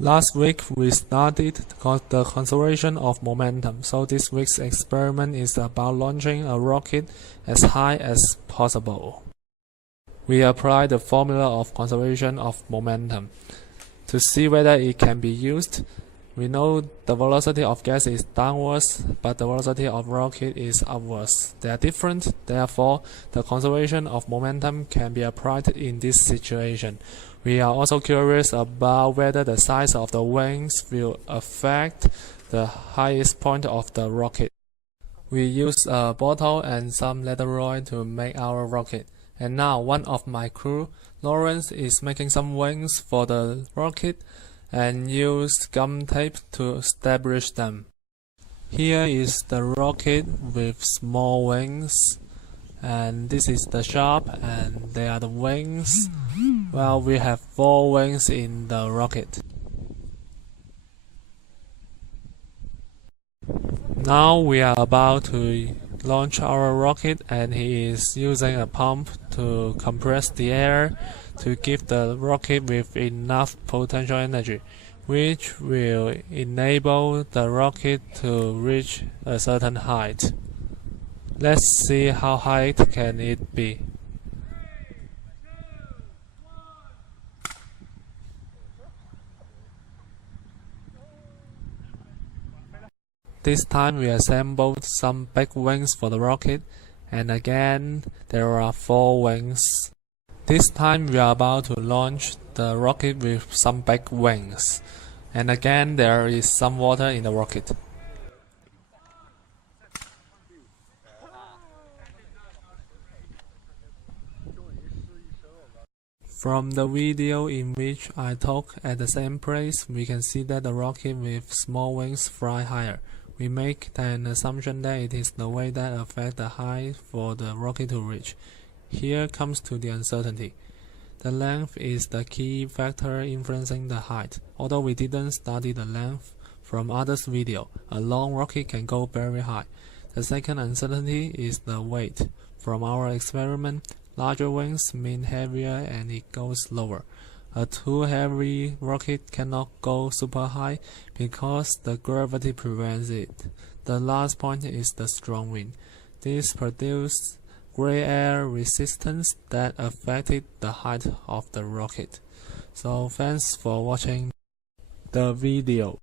Last week we studied the conservation of momentum, so this week's experiment is about launching a rocket as high as possible. We apply the formula of conservation of momentum. To see whether it can be used, we know the velocity of gas is downwards, but the velocity of rocket is upwards. They are different, therefore the conservation of momentum can be applied in this situation. We are also curious about whether the size of the wings will affect the highest point of the rocket. We use a bottle and some leather oil to make our rocket. And now one of my crew, Lawrence, is making some wings for the rocket and used gum tape to establish them. Here is the rocket with small wings, and this is the shaft, and they are the wings. Well, we have 4 wings in the rocket. Now we are about to launch our rocket, and he is using a pump to compress the air to give the rocket with enough potential energy, which will enable the rocket to reach a certain height. Let's see how high can it be. This time we assembled some big wings for the rocket, and again there are 4 wings. This time we are about to launch the rocket with some big wings, and again there is some water in the rocket. From the video in which I talk at the same place, we can see that the rocket with small wings fly higher. We make an assumption that it is the way that affects the height for the rocket to reach. Here comes to the uncertainty. The length is the key factor influencing the height. Although we didn't study the length from others' video, a long rocket can go very high. The second uncertainty is the weight. From our experiment, larger wings mean heavier and it goes lower. A too heavy rocket cannot go super high because the gravity prevents it. The last point is the strong wind. This produces gray air resistance that affected the height of the rocket. So thanks for watching the video.